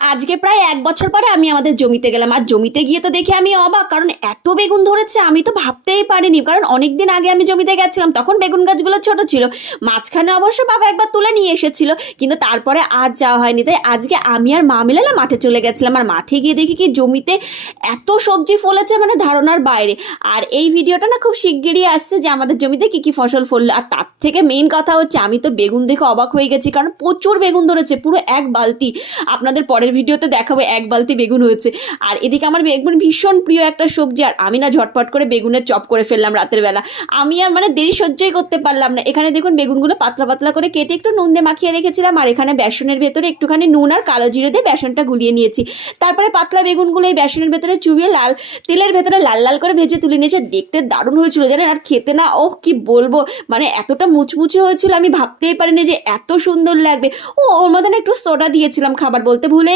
আজকে প্রায় 1 বছর পরে আমি আমাদের জমিতে গেলাম, আর জমিতে গিয়ে তো দেখে আমি অবাক, কারণ এত বেগুন ধরেছে আমি তো ভাবতেই পারিনি। কারণ অনেক দিন আগে আমি জমিতে গেছিলাম, তখন বেগুন গাছগুলো ছোট ছিল। মাঝখানে অবশ্য বাবা একবার তুলে নিয়ে এসেছিল, কিন্তু তারপরে আর যাওয়া হয়নি। তাই আজকে আমি আর মা মিলে না মাঠে চলে গেছিলাম, আর মাঠে গিয়ে দেখি কি জমিতে এত সবজি ফলেছে, মানে ধারণার বাইরে। আর এই ভিডিওটা না খুব শিগগিরই আসছে যে আমাদের জমিতে কি কি ফসল ফললো। আর তার থেকে মেইন কথা হচ্ছে আমি তো বেগুন দেখে অবাক হয়ে গেছি, কারণ প্রচুর বেগুন ধরেছে, পুরো 1 বালতি। আপনাদের পরের ভিডিওতে দেখাবো 1 বালতি বেগুন হয়েছে। আর এদিকে আমার বেগুন ভীষণ প্রিয় একটা সবজি, আর আমি না ঝটপট করে বেগুনের চপ করে ফেললাম রাতের বেলা। আমি আর মানে দেরি সহ্যই করতে পারলাম না। এখানে দেখুন বেগুনগুলো পাতলা পাতলা করে কেটে একটু নুন দিয়ে মাখিয়ে রেখেছিলাম, আর এখানে বেসনের ভেতরে একটুখানি নুন আর কালো জিরে দিয়ে বেসনটা গুলিয়ে নিয়েছি। তারপরে পাতলা বেগুনগুলো এই বেসনের ভেতরে চুবিয়ে লাল তেলের ভেতরে লাল লাল করে ভেজে তুলে নিয়েছে। দেখতে দারুণ হয়েছিল জানেন, আর খেতে না ওহ কি বলবো, মানে এতটা মুচমুচে হয়েছিল আমি ভাবতেই পারিনি যে এত সুন্দর লাগবে। ওর মধ্যে না একটু সোডা দিয়েছিলাম, খাবার বলতে ভুলে